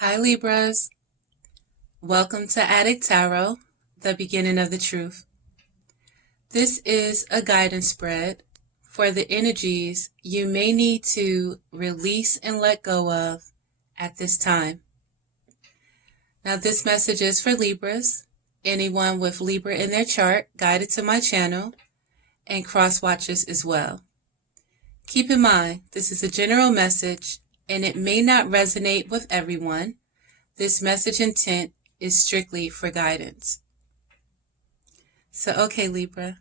Hi Libras, welcome to Adik Tarot, the beginning of the truth. This is a guidance spread for the energies you may need to release and let go of at this time. Now this message is for Libras, anyone with Libra in their chart guided to my channel, and cross watchers as well. Keep in mind, this is a general message and it may not resonate with everyone. This message intent is strictly for guidance. So, okay, Libra,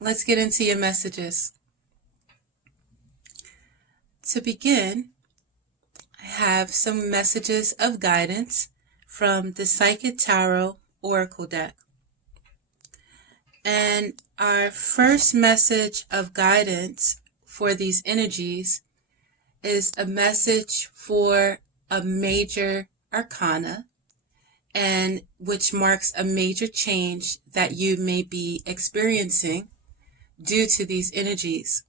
let's get into your messages. To begin, I have some messages of guidance from the Psychic Tarot Oracle deck. And our first message of guidance for these energies is a message for a major arcana, and which marks a major change that you may be experiencing due to these energies.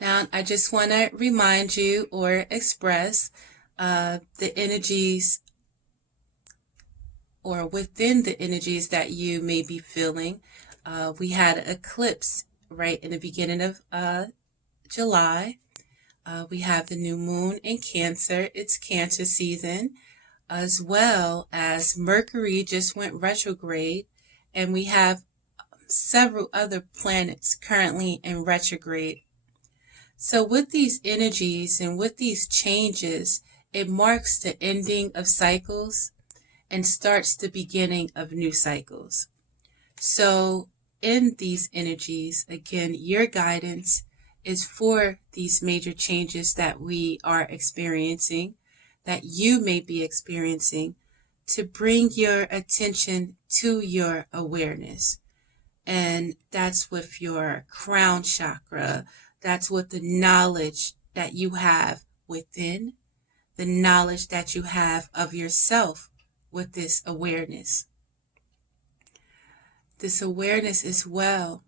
Now, I just want to remind you or express the energies or within the energies that you may be feeling. We had an eclipse right in the beginning of July. We have the new moon in Cancer. It's Cancer season, as well as Mercury just went retrograde, and we have several other planets currently in retrograde. So with these energies and with these changes, it marks the ending of cycles and starts the beginning of new cycles. So in these energies, again, your guidance is for these major changes that we are experiencing, that you may be experiencing, to bring your attention to your awareness. And that's with your crown chakra. That's with the knowledge that you have within, the knowledge that you have of yourself with this awareness. This awareness as well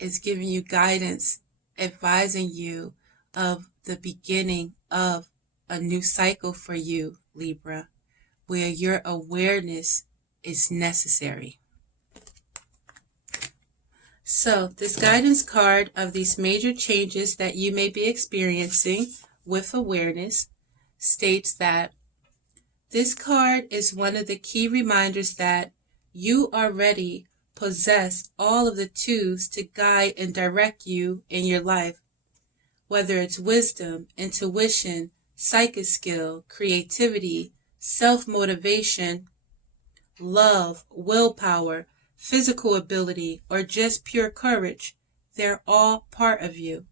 is giving you guidance, advising you of the beginning of a new cycle for you, Libra, where your awareness is necessary. So this guidance card of these major changes that you may be experiencing with awareness states that this card is one of the key reminders that you already possess all of the tools to guide and direct you in your life, whether it's wisdom, intuition, psychic skill, creativity, self-motivation, love, willpower, physical ability, or just pure courage. They're all part of you.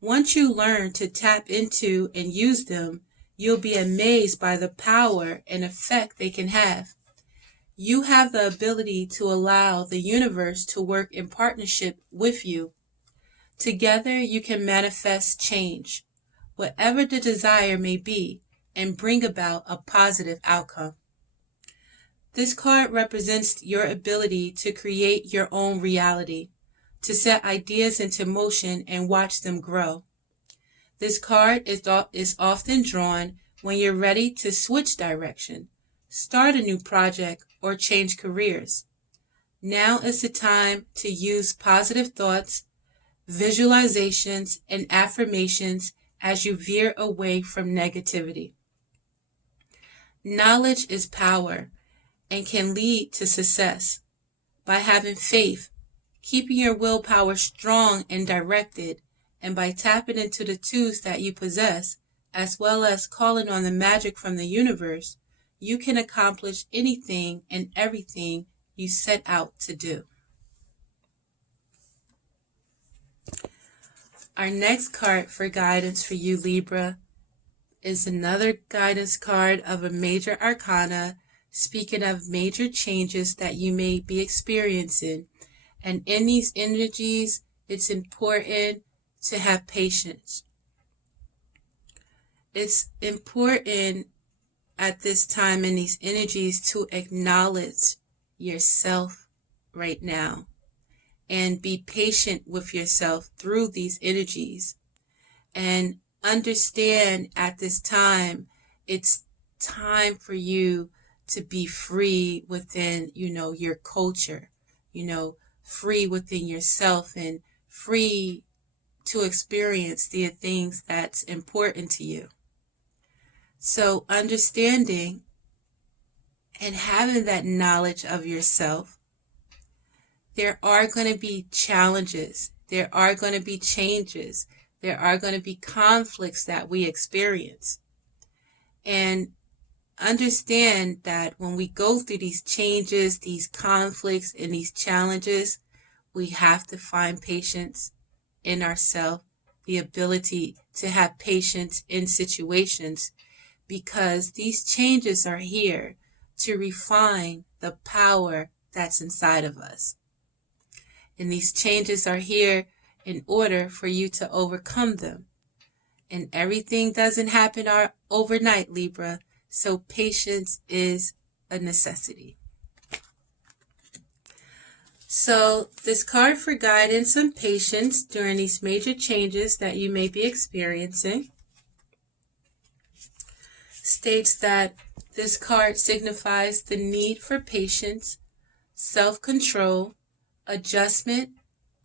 Once you learn to tap into and use them, you'll be amazed by the power and effect they can have. You have the ability to allow the universe to work in partnership with you. Together, you can manifest change, whatever the desire may be, and bring about a positive outcome. This card represents your ability to create your own reality, to set ideas into motion and watch them grow. This card is often drawn when you're ready to switch direction, start a new project, or change careers. Now is the time to use positive thoughts, visualizations, and affirmations as you veer away from negativity. Knowledge is power and can lead to success. By having faith, keeping your willpower strong and directed, and by tapping into the tools that you possess, as well as calling on the magic from the universe, you can accomplish anything and everything you set out to do. Our next card for guidance for you, Libra, is another guidance card of a major arcana, speaking of major changes that you may be experiencing. And in these energies, it's important to have patience. It's important at this time in these energies to acknowledge yourself right now and be patient with yourself through these energies, and understand at this time it's time for you to be free within, your culture, free within yourself, and free to experience the things that's important to you. So understanding and having that knowledge of yourself, there are going to be challenges, there are going to be changes, there are going to be conflicts that we experience. And understand that when we go through these changes, these conflicts, and these challenges, we have to find patience in ourselves, the ability to have patience in situations, because these changes are here to refine the power that's inside of us. And these changes are here in order for you to overcome them. And everything doesn't happen overnight, Libra, so patience is a necessity. So this card for guidance and patience during these major changes that you may be experiencing states that this card signifies the need for patience, self-control, adjustment,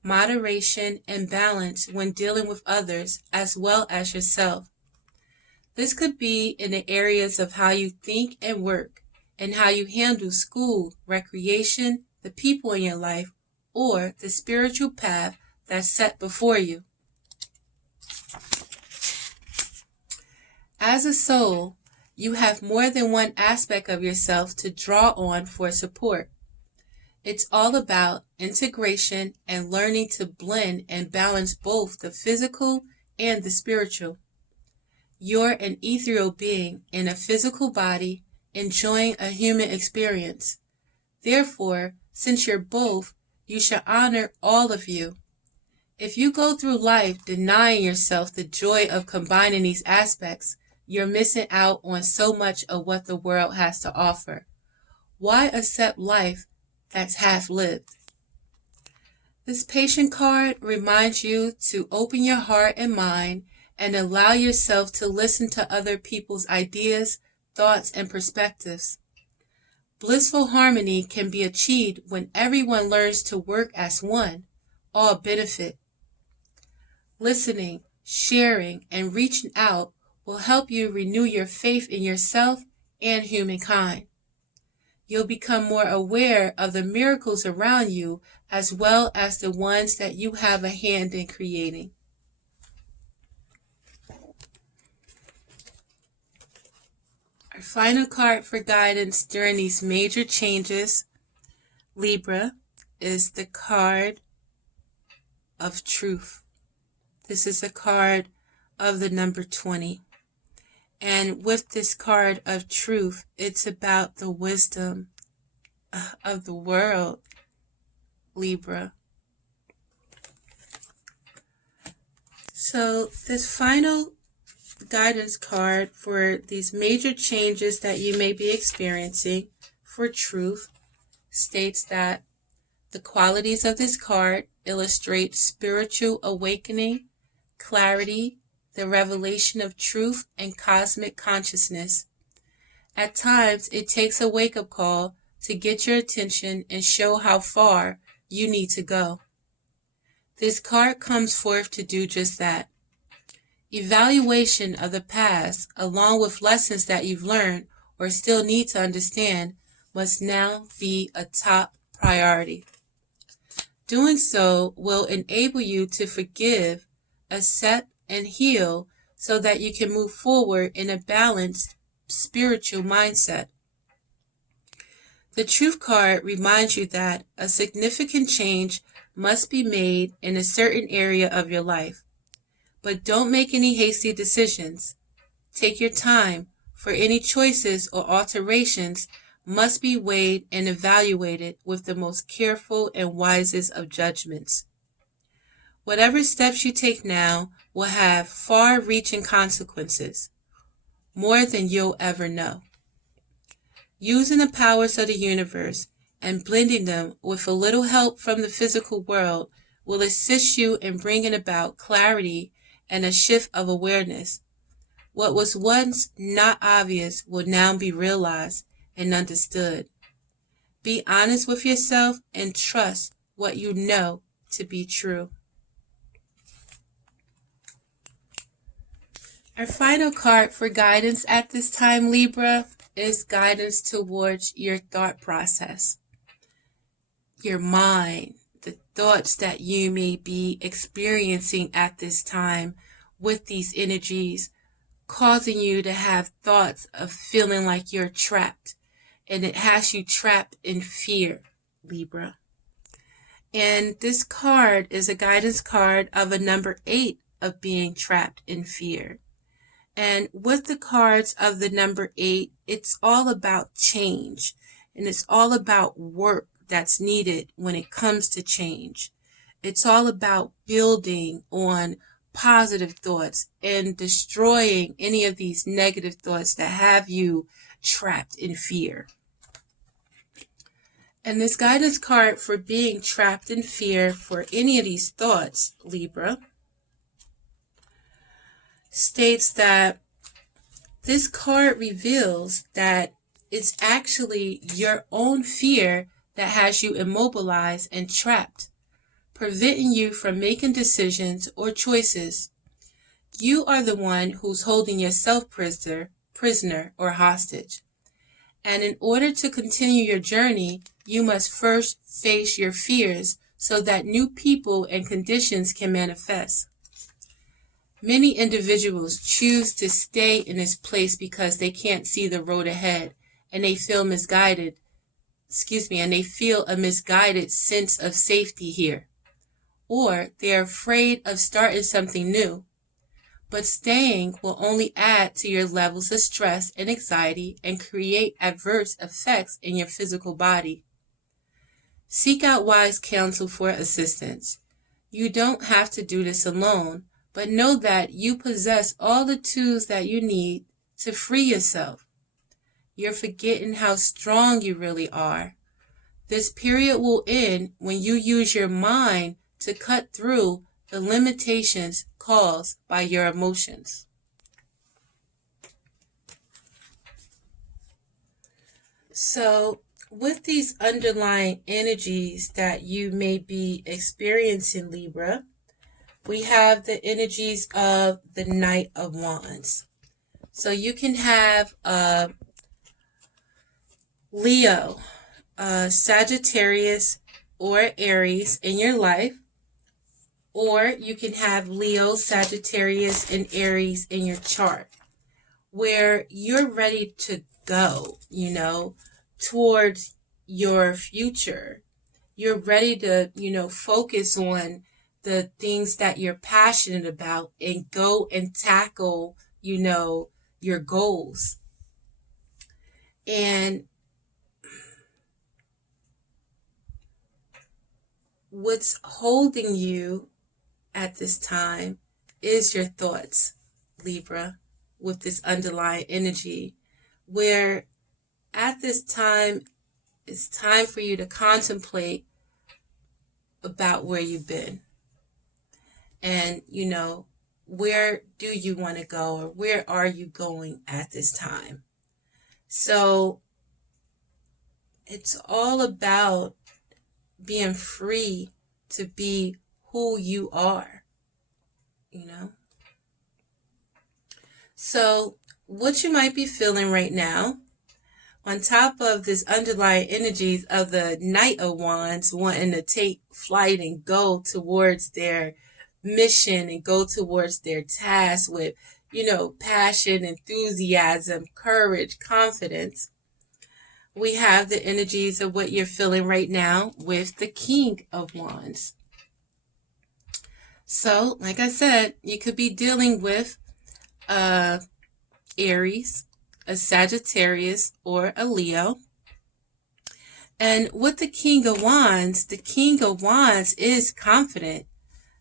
moderation, and balance when dealing with others as well as yourself. This could be in the areas of how you think and work, and how you handle school, recreation, the people in your life, or the spiritual path that's set before you. As a soul, you have more than one aspect of yourself to draw on for support. It's all about integration and learning to blend and balance both the physical and the spiritual. You're an ethereal being in a physical body, enjoying a human experience. Therefore, since you're both, you should honor all of you. If you go through life denying yourself the joy of combining these aspects, you're missing out on so much of what the world has to offer. Why accept life that's half lived? This patient card reminds you to open your heart and mind and allow yourself to listen to other people's ideas, thoughts, and perspectives. Blissful harmony can be achieved when everyone learns to work as one, all benefit. Listening, sharing, and reaching out will help you renew your faith in yourself and humankind. You'll become more aware of the miracles around you as well as the ones that you have a hand in creating. Our final card for guidance during these major changes, Libra, is the card of truth. This is a card of the number 20. And with this card of truth, it's about the wisdom of the world, Libra. So this final guidance card for these major changes that you may be experiencing for truth states that the qualities of this card illustrate spiritual awakening, clarity, the revelation of truth, and cosmic consciousness. At times, it takes a wake-up call to get your attention and show how far you need to go. This card comes forth to do just that. Evaluation of the past, along with lessons that you've learned or still need to understand, must now be a top priority. Doing so will enable you to forgive, accept, and heal so that you can move forward in a balanced spiritual mindset. The Truth card reminds you that a significant change must be made in a certain area of your life. But don't make any hasty decisions. Take your time, for any choices or alterations must be weighed and evaluated with the most careful and wisest of judgments. Whatever steps you take now will have far-reaching consequences, more than you'll ever know. Using the powers of the universe and blending them with a little help from the physical world will assist you in bringing about clarity and a shift of awareness. What was once not obvious will now be realized and understood. Be honest with yourself and trust what you know to be true. Our final card for guidance at this time, Libra, is guidance towards your thought process, your mind, the thoughts that you may be experiencing at this time with these energies, causing you to have thoughts of feeling like you're trapped. And it has you trapped in fear, Libra. And this card is a guidance card of a number 8 of being trapped in fear. And with the cards of the number 8, it's all about change. And it's all about work that's needed when it comes to change. It's all about building on positive thoughts and destroying any of these negative thoughts that have you trapped in fear. And this guidance card for being trapped in fear for any of these thoughts, Libra, states that this card reveals that it's actually your own fear that has you immobilized and trapped, preventing you from making decisions or choices. You are the one who's holding yourself prisoner or hostage. And in order to continue your journey, you must first face your fears so that new people and conditions can manifest. Many individuals choose to stay in this place because they can't see the road ahead and they feel misguided, and they feel a misguided sense of safety here. Or they're afraid of starting something new. But staying will only add to your levels of stress and anxiety and create adverse effects in your physical body. Seek out wise counsel for assistance. You don't have to do this alone, but know that you possess all the tools that you need to free yourself. You're forgetting how strong you really are. This period will end when you use your mind to cut through the limitations caused by your emotions. So, with these underlying energies that you may be experiencing, Libra, we have the energies of the Knight of Wands. So you can have Leo, Sagittarius, or Aries in your life. Or you can have Leo, Sagittarius, and Aries in your chart, where you're ready to go, towards your future. You're ready to, focus on the things that you're passionate about and go and tackle, your goals. And what's holding you at this time is your thoughts, Libra, with this underlying energy, where at this time, it's time for you to contemplate about where you've been. And, where do you want to go, or where are you going at this time? So it's all about being free to be who you are, So what you might be feeling right now, on top of this underlying energies of the Knight of Wands wanting to take flight and go towards their mission and go towards their task with, passion, enthusiasm, courage, confidence, we have the energies of what you're feeling right now with the King of Wands. So, like I said, you could be dealing with Aries, a Sagittarius, or a Leo. And with the King of Wands is confident.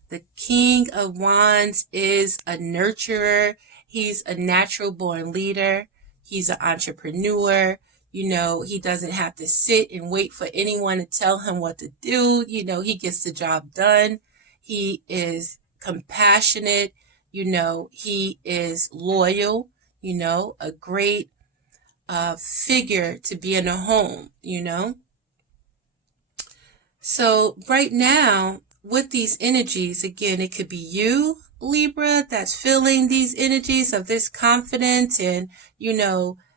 The King of Wands is a nurturer. He's a natural born leader. He's an entrepreneur. He doesn't have to sit and wait for anyone to tell him what to do. He gets the job done. He is compassionate. He is loyal, a great figure to be in a home, So right now, with these energies, again, it could be you, Libra, that's feeling these energies of this confidence and,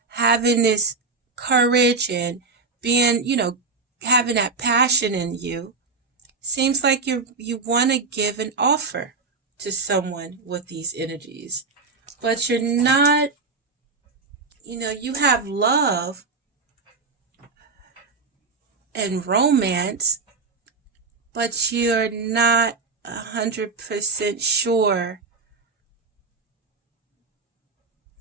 having this courage and being, having that passion in you. Seems like you want to give an offer to someone with these energies, but you're not, you have love and romance, but you're not 100% sure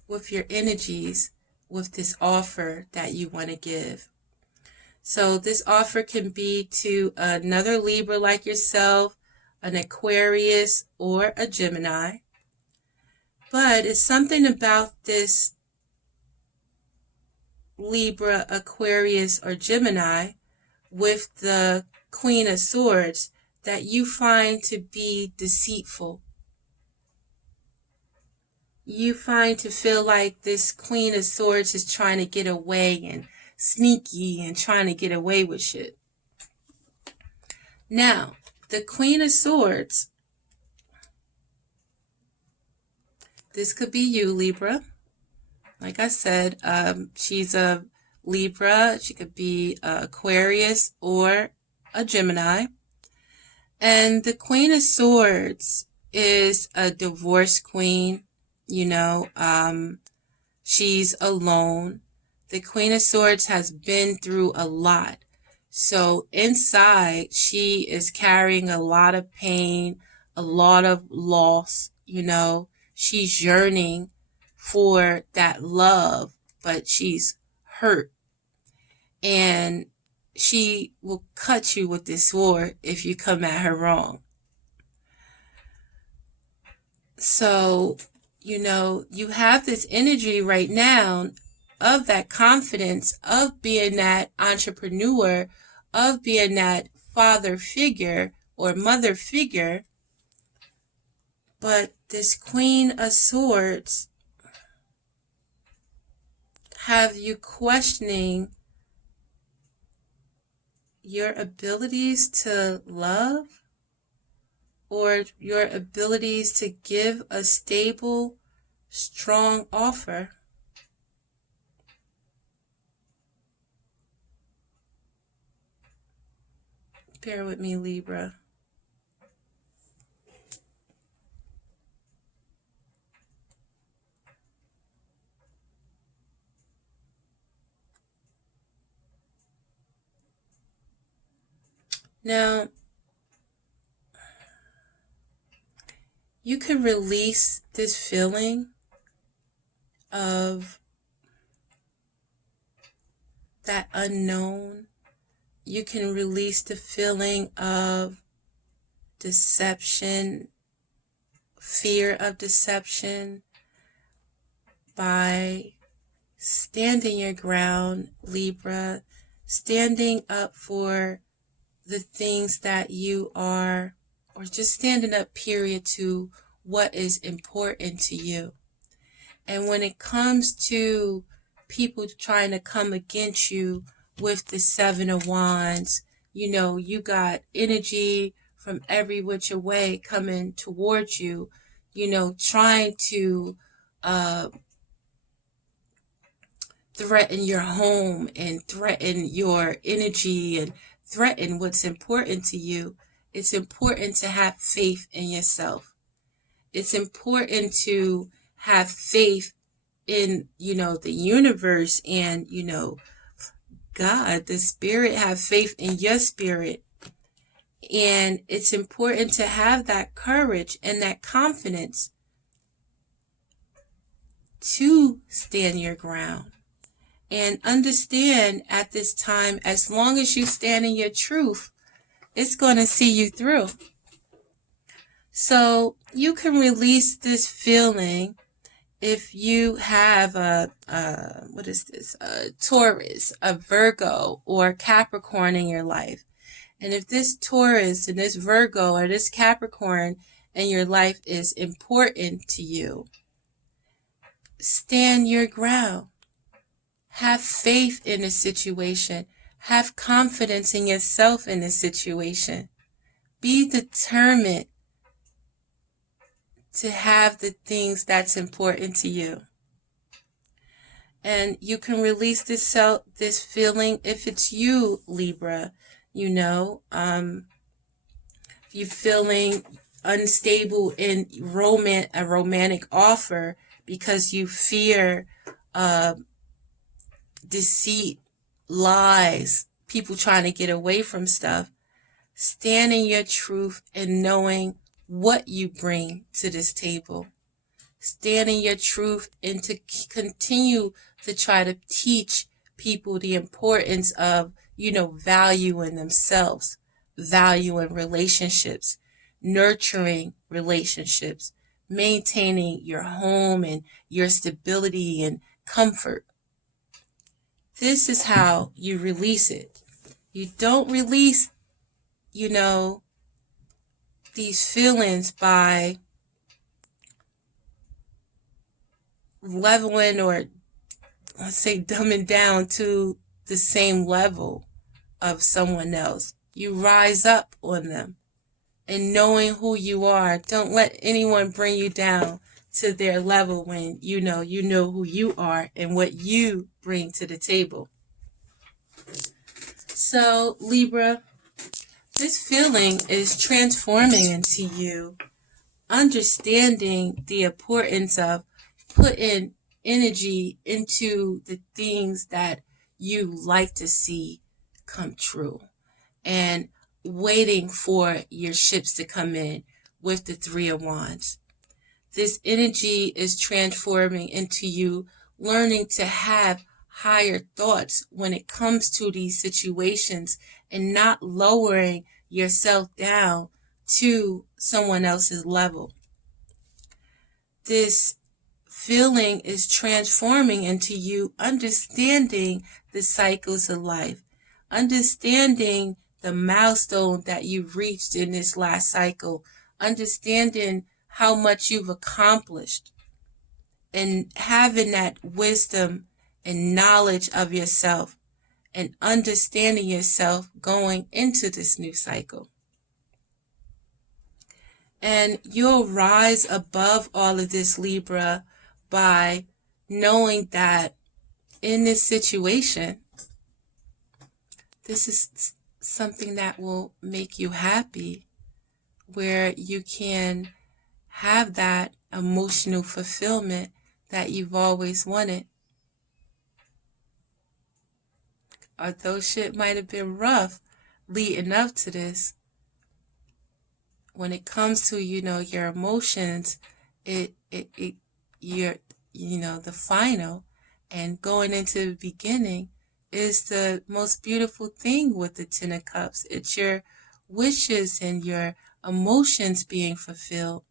with your energies with this offer that you want to give. So this offer can be to another Libra like yourself, an Aquarius, or a Gemini. But it's something about this Libra, Aquarius, or Gemini with the Queen of Swords that you find to be deceitful. You find to feel like this Queen of Swords is trying to get away and sneaky and trying to get away with shit. Now, the Queen of Swords, this could be you, Libra. Like I said, she's a Libra. She could be Aquarius or a Gemini. And the Queen of Swords is a divorce queen. She's alone. The Queen of Swords has been through a lot. So inside, she is carrying a lot of pain, a lot of loss, She's yearning for that love, but she's hurt. And she will cut you with this sword if you come at her wrong. So, you have this energy right now of that confidence, of being that entrepreneur, of being that father figure or mother figure. But this Queen of Swords have you questioning your abilities to love or your abilities to give a stable, strong offer. Bear with me, Libra. Now, you can release this feeling of that unknown. You can release the feeling of deception, fear of deception, by standing your ground, Libra, standing up for the things that you are, or just standing up, period, to what is important to you. And when it comes to people trying to come against you with the Seven of Wands, you got energy from every which way coming towards you, trying to threaten your home and threaten your energy and threaten what's important to you. It's important to have faith in yourself. It's important to have faith in, the universe and, God, the spirit, have faith in your spirit. And it's important to have that courage and that confidence to stand your ground. And understand at this time, as long as you stand in your truth, it's going to see you through. So you can release this feeling if you have a Taurus, a Virgo, or Capricorn in your life. And if this Taurus and this Virgo or this Capricorn in your life is important to you, stand your ground. Have faith in the situation. Have confidence in yourself in the situation. Be determined to have the things that's important to you. And you can release this feeling if it's you, Libra. You're feeling unstable in a romantic offer because you fear deceit, lies, people trying to get away from stuff. Stand in your truth and knowing what you bring to this table. Stand in your truth and to continue to try to teach people the importance of, valuing themselves, valuing relationships, nurturing relationships, maintaining your home and your stability and comfort. This is how you release it. You don't release, these feelings by leveling or, let's say, dumbing down to the same level of someone else. You rise up on them. And knowing who you are, don't let anyone bring you down to their level when you know who you are and what you bring to the table. So, Libra, this feeling is transforming into you, understanding the importance of putting energy into the things that you like to see come true, and waiting for your ships to come in with the Three of Wands. This energy is transforming into you learning to have higher thoughts when it comes to these situations and not lowering yourself down to someone else's level. This feeling is transforming into you understanding the cycles of life, understanding the milestone that you've reached in this last cycle, understanding how much you've accomplished, and having that wisdom and knowledge of yourself and understanding yourself going into this new cycle. And you'll rise above all of this, Libra, by knowing that in this situation, this is something that will make you happy, where you can have that emotional fulfillment that you've always wanted. Although shit might have been rough leading up to this, when it comes to, your emotions, you're, the final and going into the beginning is the most beautiful thing with the Ten of Cups. It's your wishes and your emotions being fulfilled.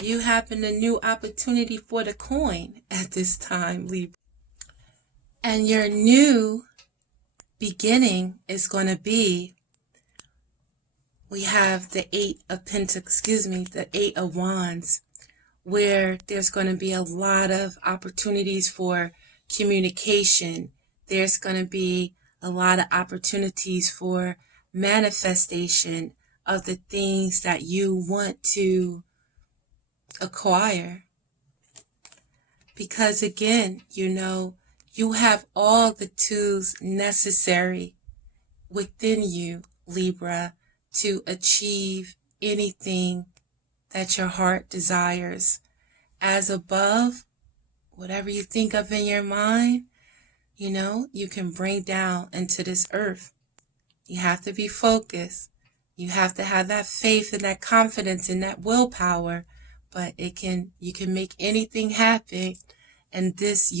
You have a new opportunity for the coin at this time, Libra. And your new beginning is going to be, we have the Eight of Wands, where there's going to be a lot of opportunities for communication. There's going to be a lot of opportunities for manifestation of the things that you want to acquire. Because again, you have all the tools necessary within you, Libra, to achieve anything that your heart desires. As above, whatever you think of in your mind, you can bring down into this earth. You have to be focused. You have to have that faith and that confidence and that willpower, but you can make anything happen, and this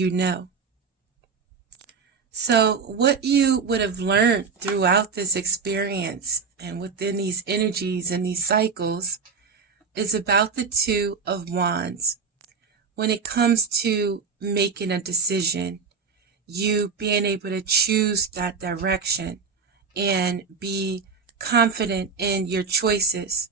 So what you would have learned throughout this experience and within these energies and these cycles is about the Two of Wands. When it comes to making a decision, you being able to choose that direction and be confident in your choices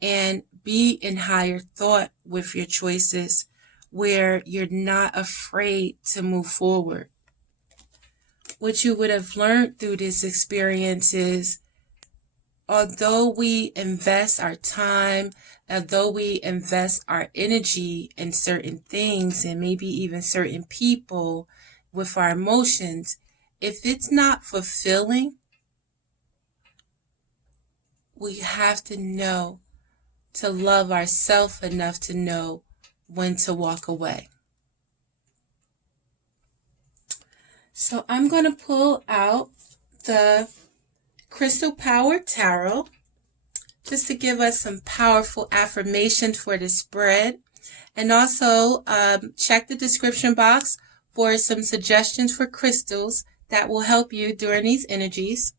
and be in higher thought with your choices, where you're not afraid to move forward. What you would have learned through this experience is, although we invest our time, although we invest our energy in certain things and maybe even certain people with our emotions, if it's not fulfilling, we have to know to love ourselves enough to know when to walk away. So I'm going to pull out the Crystal Power Tarot just to give us some powerful affirmations for the spread. And also check the description box for some suggestions for crystals that will help you during these energies.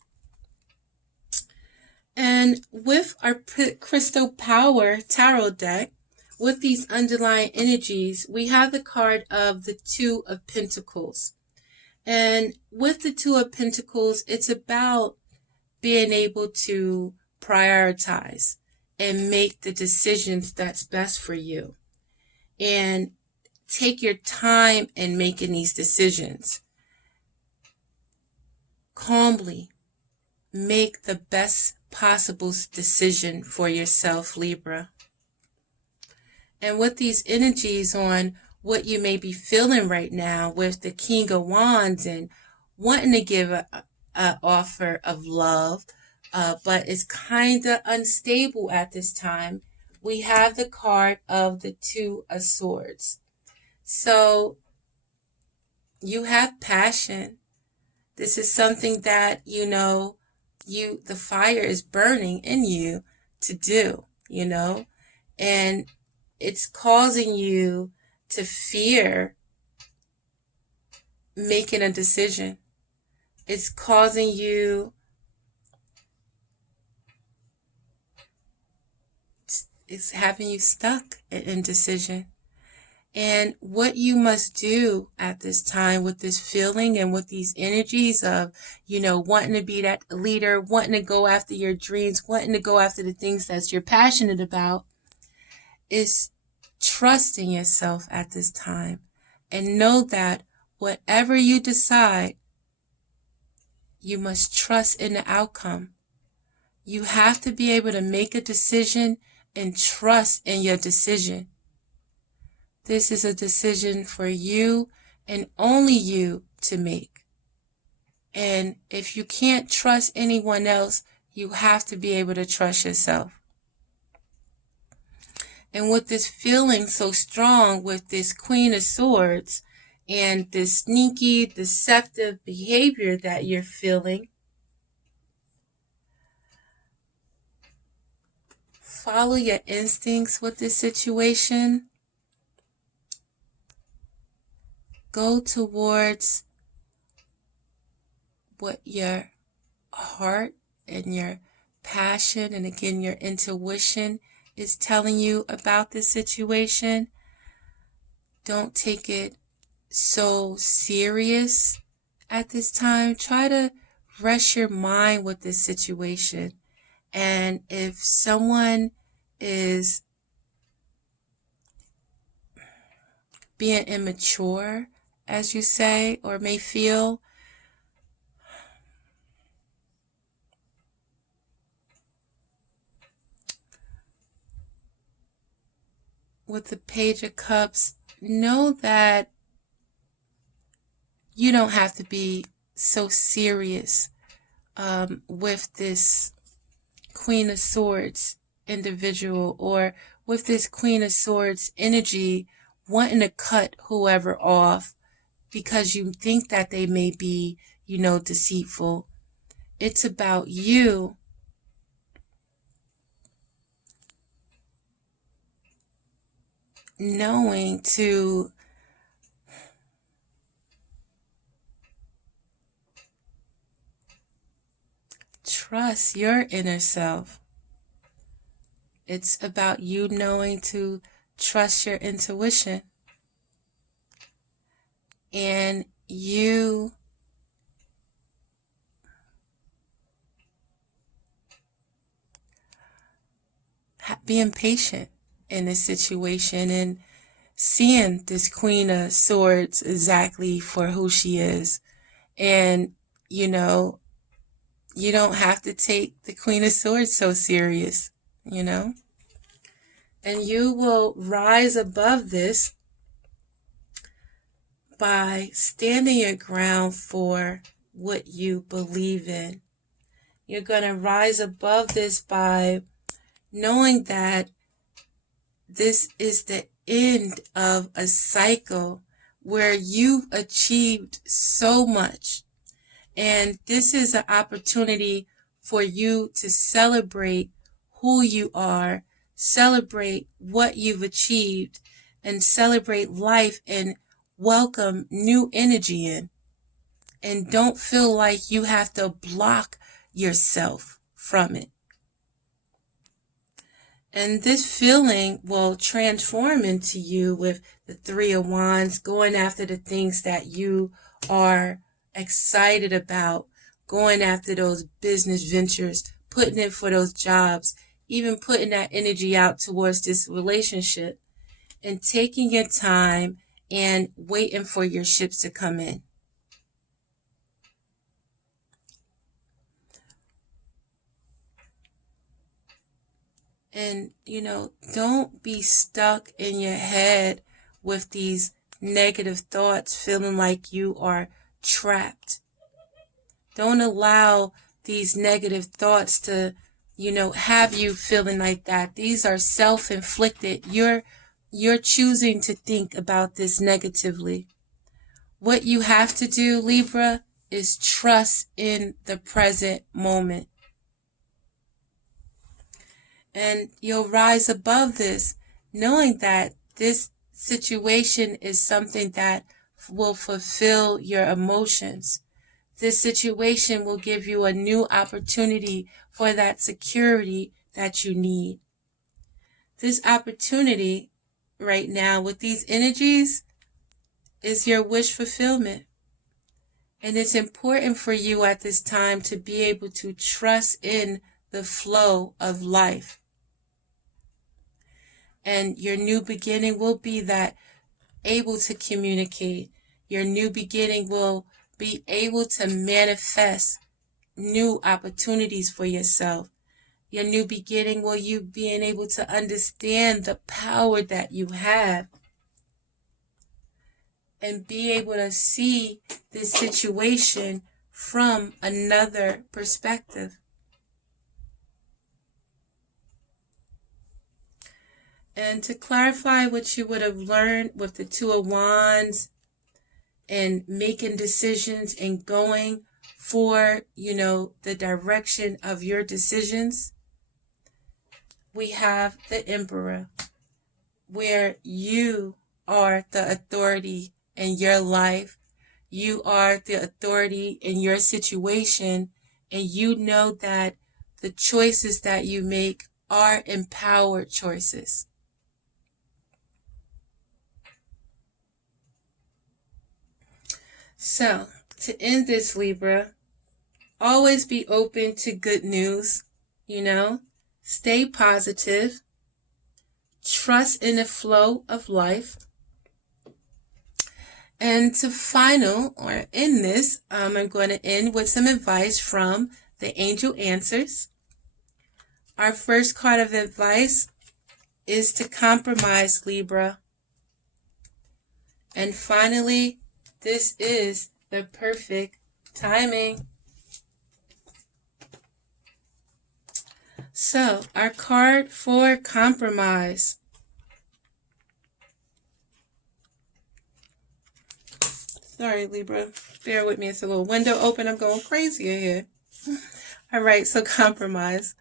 And with our Crystal Power Tarot deck, with these underlying energies, we have the card of the Two of Pentacles. And with the Two of Pentacles, it's about being able to prioritize and make the decisions that's best for you. And take your time in making these decisions. Calmly make the best possible decision for yourself, Libra. And with these energies on what you may be feeling right now with the King of Wands and wanting to give an offer of love, but it's kind of unstable at this time, we have the card of the Two of Swords. So you have passion. This is something that, the fire is burning in you to do, and it's causing you to fear making a decision. It's causing you, it's having you stuck in indecision. And what you must do at this time with this feeling and with these energies of, wanting to be that leader, wanting to go after your dreams, wanting to go after the things that you're passionate about, is trusting yourself at this time. And know that whatever you decide, you must trust in the outcome. You have to be able to make a decision and trust in your decision. This is a decision for you and only you to make. And if you can't trust anyone else, you have to be able to trust yourself. And with this feeling so strong with this Queen of Swords and this sneaky, deceptive behavior that you're feeling, follow your instincts with this situation. Go towards what your heart and your passion and again your intuition is telling you about this situation. Don't take it so serious at this time. Try to rest your mind with this situation. And if someone is being immature, as you say, or may feel, with the Page of Cups, know that you don't have to be so serious with this Queen of Swords individual, or with this Queen of Swords energy, wanting to cut whoever off because you think that they may be, deceitful. It's about you knowing to trust your inner self. It's about you knowing to trust your intuition. And you being patient in this situation and seeing this Queen of Swords exactly for who she is. And, you know, you don't have to take the Queen of Swords so serious, you know? And you will rise above this by standing your ground for what you believe in. You're going to rise above this by knowing that this is the end of a cycle where you've achieved so much. And this is an opportunity for you to celebrate who you are, celebrate what you've achieved, and celebrate life and welcome new energy in. And don't feel like you have to block yourself from it. And this feeling will transform into you with the Three of Wands, going after the things that you are excited about, going after those business ventures, putting in for those jobs, even putting that energy out towards this relationship, and taking your time and waiting for your ships to come in. And, you know, don't be stuck in your head with these negative thoughts, feeling like you are trapped. Don't allow these negative thoughts to, you know, have you feeling like that. These are self-inflicted. You're choosing to think about this negatively. What you have to do, Libra, is trust in the present moment. And you'll rise above this, knowing that this situation is something that will fulfill your emotions. This situation will give you a new opportunity for that security that you need. This opportunity right now with these energies is your wish fulfillment. And it's important for you at this time to be able to trust in the flow of life. And your new beginning will be that able to communicate. Your new beginning will be able to manifest new opportunities for yourself. Your new beginning will you being able to understand the power that you have and be able to see this situation from another perspective. And to clarify what you would have learned with the Two of Wands and making decisions and going for, you know, the direction of your decisions, we have the Emperor, where you are the authority in your life. You are the authority in your situation, and you know that the choices that you make are empowered choices. So, to end this, Libra, always be open to good news, you know, stay positive, trust in the flow of life. And to end this, I'm going to end with some advice from the Angel Answers. Our first card of advice is to compromise, Libra. And finally, this is the perfect timing. So, our card for compromise. Sorry, Libra. Bear with me. It's a little window open. I'm going crazy in here. All right, so compromise.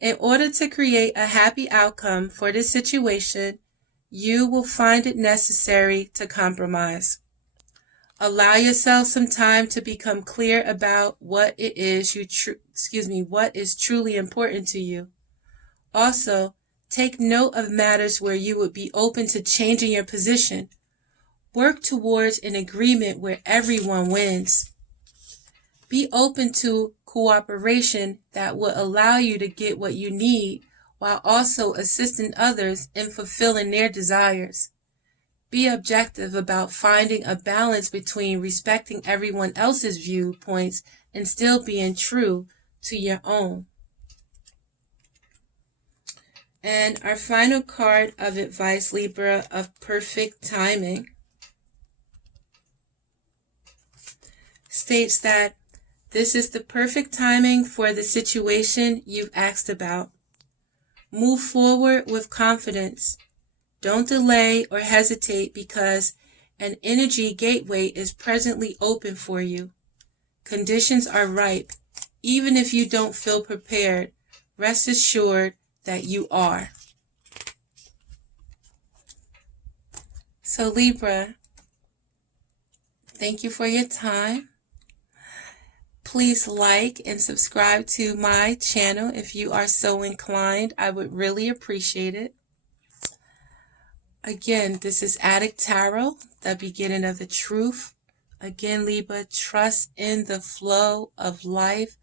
In order to create a happy outcome for this situation, you will find it necessary to compromise. Allow yourself some time to become clear about what it is what is truly important to you. Also, take note of matters where you would be open to changing your position. Work towards an agreement where everyone wins. Be open to cooperation that will allow you to get what you need while also assisting others in fulfilling their desires. Be objective about finding a balance between respecting everyone else's viewpoints and still being true to your own. And our final card of advice, Libra, of perfect timing, states that this is the perfect timing for the situation you've asked about. Move forward with confidence. Don't delay or hesitate because an energy gateway is presently open for you. Conditions are ripe. Even if you don't feel prepared, rest assured that you are. So Libra, thank you for your time. Please like and subscribe to my channel if you are so inclined. I would really appreciate it. Again, this is Adik Tarot, the beginning of the truth. Again, Libra, trust in the flow of life.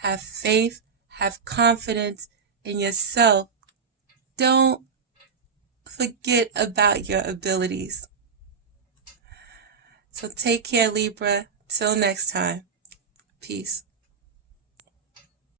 Have faith, have confidence in yourself. Don't forget about your abilities. So take care, Libra. Till next time. Peace.